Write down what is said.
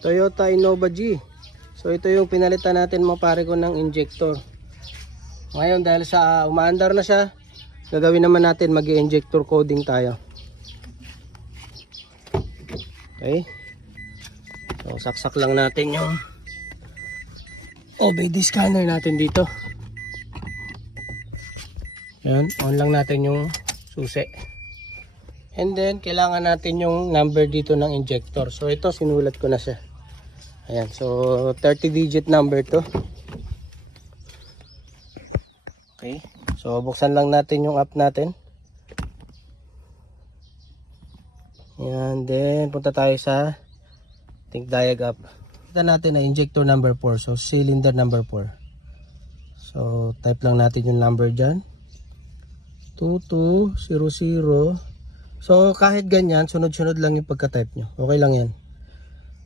Toyota Innova G. So ito yung pinalitan natin mga pare ko ng injector. Ngayon dahil sa umaandar na siya, gagawin naman natin mag-injector coding tayo. Okay. So saksak lang natin yung OBD scanner natin dito. Ayan, on lang natin yung susi. And then, kailangan natin yung number dito ng injector. So, ito, sinulat ko na siya. Ayan, so, 30 digit number to. Okay. So, buksan lang natin yung app natin. Ayan, then, punta tayo sa Think Diag app. Kita natin na injector number 4. So, cylinder number 4. So, type lang natin yung number dyan. 2200. So kahit ganyan, sunod-sunod lang yung pagka-type nyo. Okay lang yan.